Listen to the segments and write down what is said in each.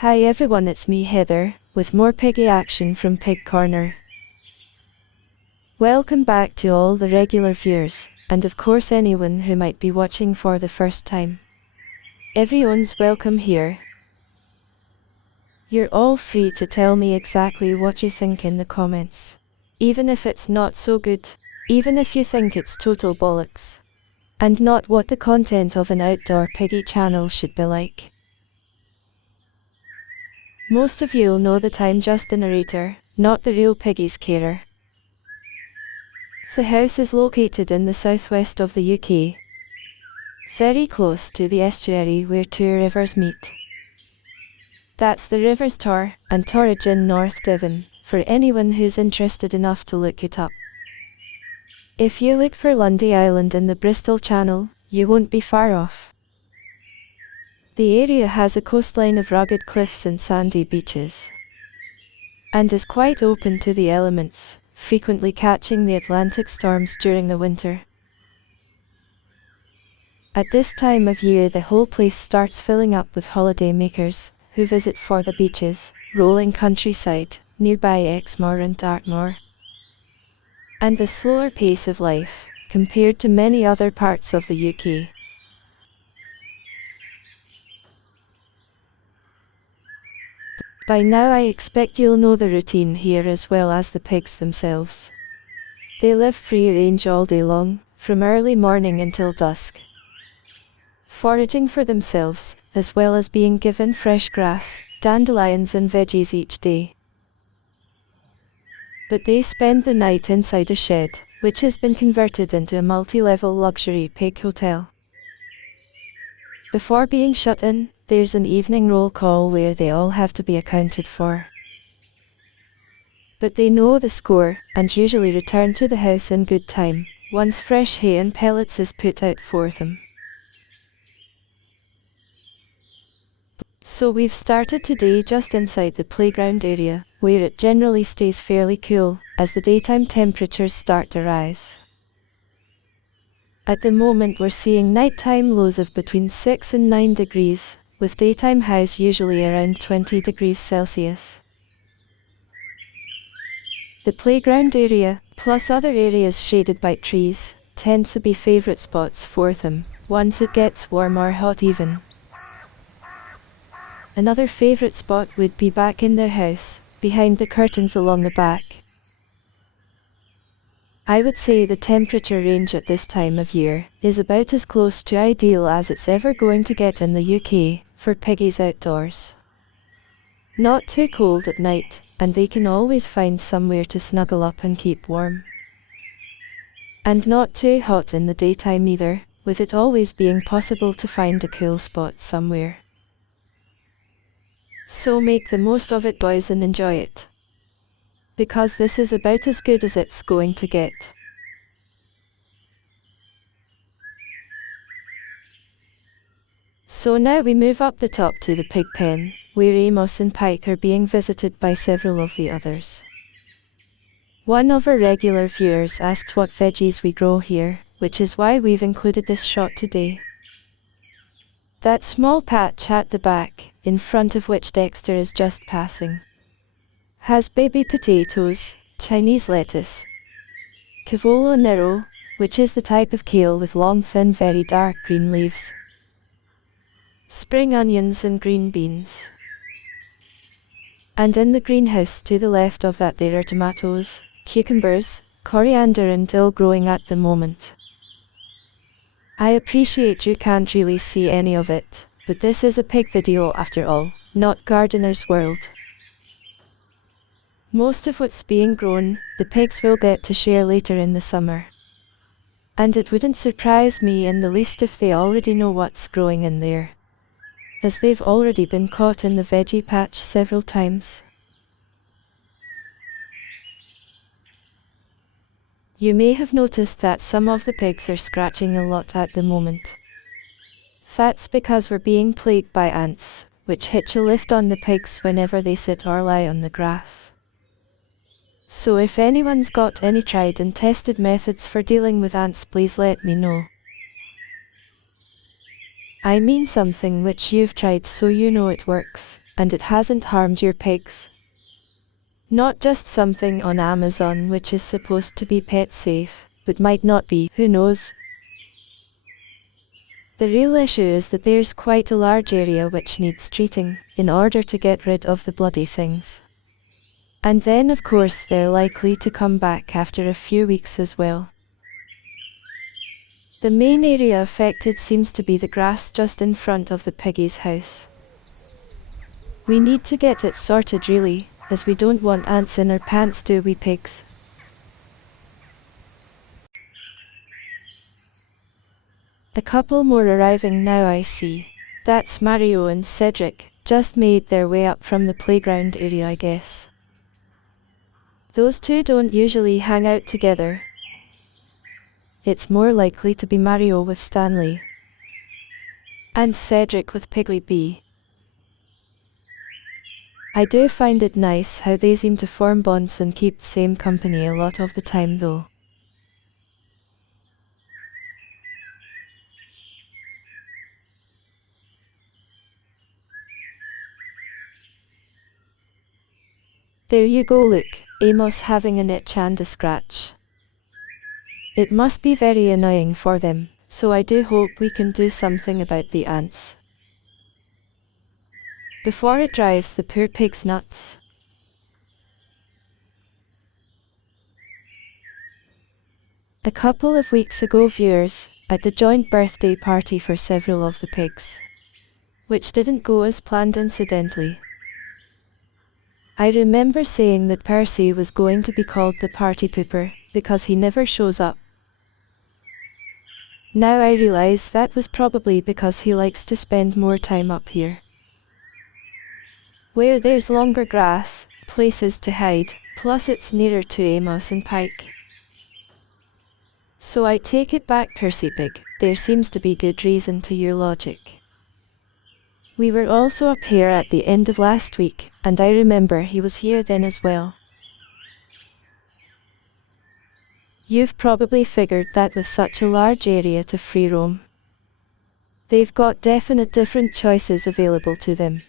Hi everyone, it's me Heather, with more piggy action from Pig Corner. Welcome back to all the regular viewers, and of course anyone who might be watching for the first time. Everyone's welcome here. You're all free to tell me exactly what you think in the comments. Even if it's not so good, even if you think it's total bollocks, and not what the content of an outdoor piggy channel should be like. Most of you'll know that I'm just the narrator, not the real piggies carer. The house is located in the southwest of the UK, very close to the estuary where two rivers meet. That's the Rivers Tor and Torridge in North Devon, for anyone who's interested enough to look it up. If you look for Lundy Island in the Bristol Channel, you won't be far off. The area has a coastline of rugged cliffs and sandy beaches, and is quite open to the elements, frequently catching the Atlantic storms during the winter. At this time of year the whole place starts filling up with holiday makers, who visit for the beaches, rolling countryside, nearby Exmoor and Dartmoor, and the slower pace of life, compared to many other parts of the UK. By now I expect you'll know the routine here as well as the pigs themselves. They live free range all day long, from early morning until dusk, foraging for themselves, as well as being given fresh grass, dandelions and veggies each day. But they spend the night inside a shed, which has been converted into a multi-level luxury pig hotel. Before being shut in, there's an evening roll call where they all have to be accounted for. But they know the score, and usually return to the house in good time, once fresh hay and pellets is put out for them. So we've started today just inside the playground area, where it generally stays fairly cool, as the daytime temperatures start to rise. At the moment we're seeing nighttime lows of between 6 and 9 degrees, with daytime highs usually around 20 degrees Celsius. The playground area, plus other areas shaded by trees, tend to be favourite spots for them, once it gets warm or hot even. Another favourite spot would be back in their house, behind the curtains along the back. I would say the temperature range at this time of year is about as close to ideal as it's ever going to get in the UK, for piggies outdoors. Not too cold at night, and they can always find somewhere to snuggle up and keep warm. And not too hot in the daytime either, with it always being possible to find a cool spot somewhere. So make the most of it, boys, and enjoy it, because this is about as good as it's going to get. So now we move up the top to the pig pen, where Amos and Pike are being visited by several of the others. One of our regular viewers asked what veggies we grow here, which is why we've included this shot today. That small patch at the back, in front of which Dexter is just passing, has baby potatoes, Chinese lettuce, cavolo nero, which is the type of kale with long thin very dark green leaves, spring onions and green beans. And in the greenhouse to the left of that there are tomatoes, cucumbers, coriander and dill growing at the moment. I appreciate you can't really see any of it, but this is a pig video after all, not Gardener's World. Most of what's being grown, the pigs will get to share later in the summer. And it wouldn't surprise me in the least if they already know what's growing in there, as they've already been caught in the veggie patch several times. You may have noticed that some of the pigs are scratching a lot at the moment. That's because we're being plagued by ants, which hitch a lift on the pigs whenever they sit or lie on the grass. So if anyone's got any tried and tested methods for dealing with ants, please let me know. I mean something which you've tried so you know it works, and it hasn't harmed your pigs. Not just something on Amazon which is supposed to be pet safe, but might not be, who knows? The real issue is that there's quite a large area which needs treating, in order to get rid of the bloody things. And then of course they're likely to come back after a few weeks as well. The main area affected seems to be the grass just in front of the piggy's house. We need to get it sorted really, as we don't want ants in our pants, do we pigs? A couple more arriving now, I see. That's Mario and Cedric, just made their way up from the playground area, I guess. Those two don't usually hang out together. It's more likely to be Mario with Stanley. And Cedric with Piggly B. I do find it nice how they seem to form bonds and keep the same company a lot of the time though. There you go, look, Amos having an itch and a scratch. It must be very annoying for them, so I do hope we can do something about the ants before it drives the poor pigs nuts. A couple of weeks ago, viewers, at the joint birthday party for several of the pigs, which didn't go as planned incidentally. I remember saying that Percy was going to be called the party pooper, because he never shows up. Now I realise that was probably because he likes to spend more time up here, where there's longer grass, places to hide, plus it's nearer to Amos and Pike. So I take it back, Percy Pig, there seems to be good reason to your logic. We were also up here at the end of last week, and I remember he was here then as well. You've probably figured that with such a large area to free roam, they've got definite different choices available to them.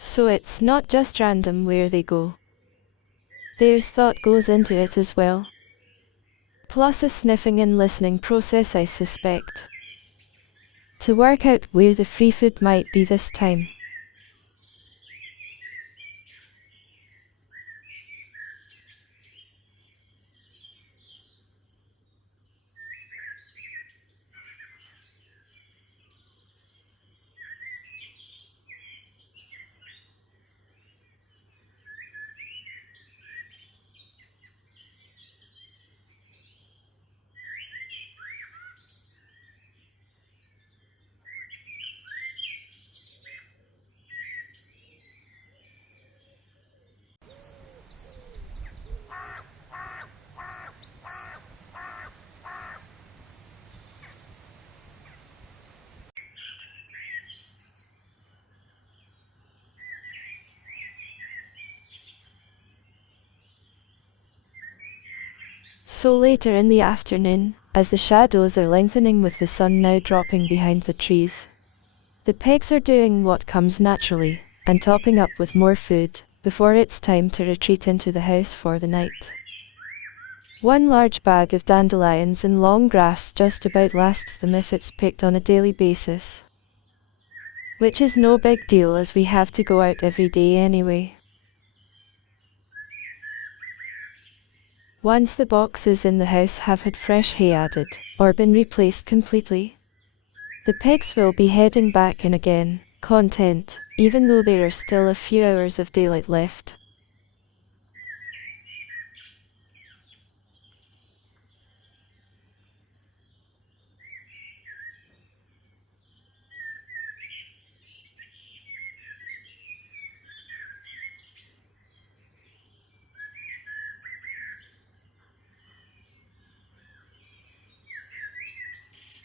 So it's not just random where they go. There's thought goes into it as well. Plus a sniffing and listening process, I suspect, to work out where the free food might be this time. So later in the afternoon, as the shadows are lengthening with the sun now dropping behind the trees, the pigs are doing what comes naturally, and topping up with more food, before it's time to retreat into the house for the night. One large bag of dandelions and long grass just about lasts them if it's picked on a daily basis, which is no big deal as we have to go out every day anyway. Once the boxes in the house have had fresh hay added, or been replaced completely, the pigs will be heading back in again, content, even though there are still a few hours of daylight left.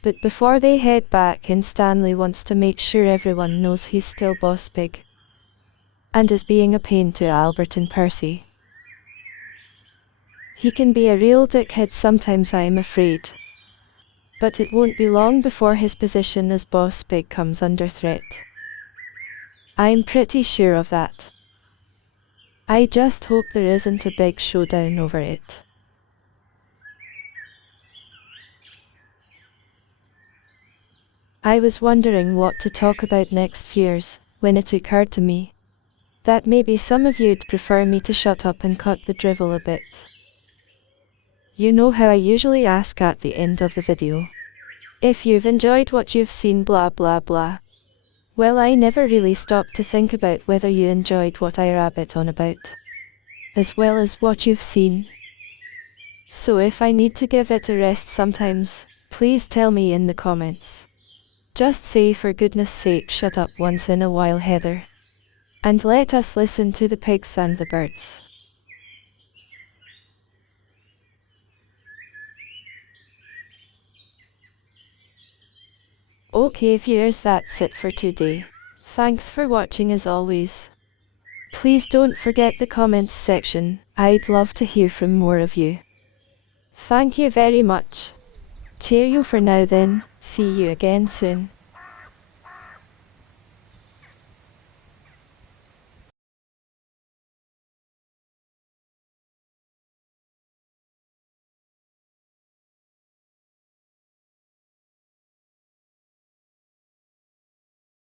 But before they head back in, Stanley wants to make sure everyone knows he's still Boss Pig, and is being a pain to Albert and Percy. He can be a real dickhead sometimes, I'm afraid, but it won't be long before his position as Boss Pig comes under threat. I'm pretty sure of that. I just hope there isn't a big showdown over it. I was wondering what to talk about next, Fears, when it occurred to me that maybe some of you'd prefer me to shut up and cut the drivel a bit. You know how I usually ask at the end of the video, if you've enjoyed what you've seen, blah blah blah. Well, I never really stopped to think about whether you enjoyed what I rabbit on about, as well as what you've seen. So if I need to give it a rest sometimes, please tell me in the comments. Just say, for goodness sake, shut up once in a while, Heather. And let us listen to the pigs and the birds. Okay viewers, that's it for today. Thanks for watching as always. Please don't forget the comments section, I'd love to hear from more of you. Thank you very much. Cheerio for now then, see you again soon.